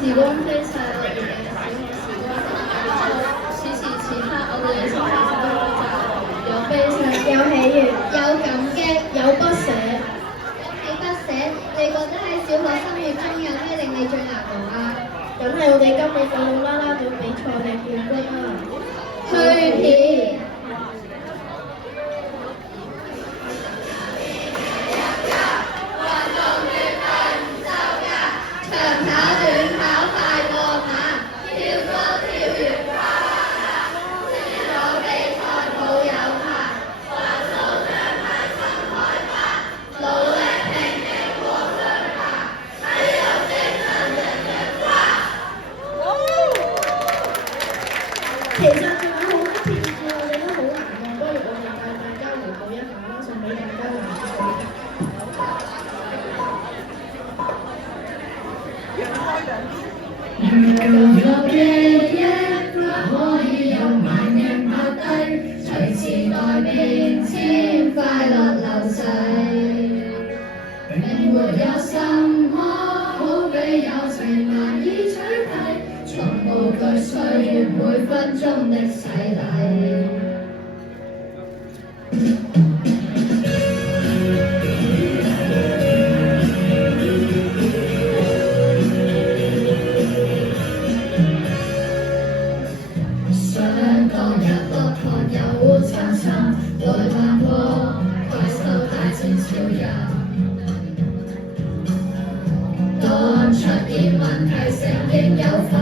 時光飛逝，我哋嘅小學時光就結束。此時此刻，我哋嘅心情都好複雜，有悲傷，有喜悅，有感激，有不捨。講起不捨，你覺得喺小學生活中有咩令你最難忘啊？梗係我哋今年運動啦啦隊比賽嘅冠軍啦！去片。長跑、短跑、快過馬，跳高、跳遠、跨欄，輸咗比賽冇有怕，還數獎牌心害怕，努力拼勁過傷疤，體育精神人人誇。其實仲有好多片段我哋都好難忘，不如我哋帶大家回顧一下啦，送俾大家玩水。如舊有記憶，不可以有萬人拍低，隨時代變遷，快樂流逝。並沒有什麼好比友情難以取替，從無懼歲月每分鐘的洗禮。來漫過怪獸大戰超人，當出現問題承認有份。